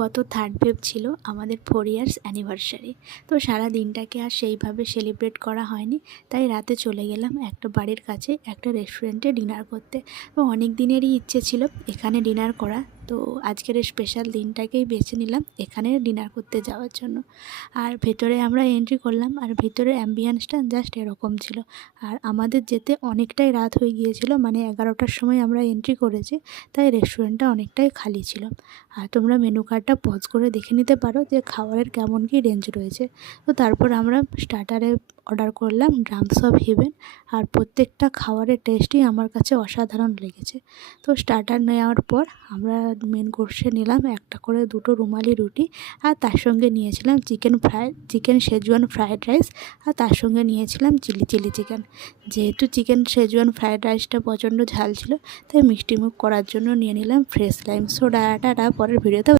গত 3rd Feb ছিল আমাদের 4 ইয়ার্স অ্যানিভার্সারি। তো সারা দিনটাকে আর সেইভাবে সেলিব্রেট করা হয়নি, তাই রাতে চলে গেলাম একটা বাড়ির কাছে একটা রেস্টুরেন্টে ডিনার করতে। তো অনেক দিনেরই ইচ্ছে ছিল এখানে ডিনার করা, তো আজকের এই স্পেশাল দিনটাকেই বেছে নিলাম এখানে ডিনার করতে যাওয়ার জন্য। আর ভেতরে আমরা এন্ট্রি করলাম, আর ভেতরের অ্যাম্বিয়েন্সটা জাস্ট এরকম ছিল। আর আমাদের যেতে অনেকটাই রাত হয়ে গিয়েছিল, মানে 11টার সময় আমরা এন্ট্রি করেছি, তাই রেস্টুরেন্টটা অনেকটাই খালি ছিল। আর তোমরা মেনু কার্ডটা পজ করে দেখে নিতে পারো যে খাবারের কেমন কী রেঞ্জ রয়েছে। তো তারপর আমরা স্টার্টারে অর্ডার করলাম ড্রামস অফ হেভেন, আর প্রত্যেকটা খাবারের টেস্টই আমার কাছে অসাধারণ লেগেছে। তো স্টার্টার নেওয়ার পর আমরা মেন কোর্সে নিলাম একটা করে 2টো রুমালি রুটি, আর তার সঙ্গে নিয়েছিলাম চিকেন শেজওয়ান ফ্রায়েড রাইস, আর তার সঙ্গে নিয়েছিলাম চিলি চিকেন। যেহেতু চিকেন শেজওয়ান ফ্রায়েড রাইসটা প্রচণ্ড ঝাল ছিল, তাই মিষ্টিমুখ করার জন্য নিয়ে নিলাম ফ্রেশ লাইম সোডা। টাটা, পরের ভিডিওতে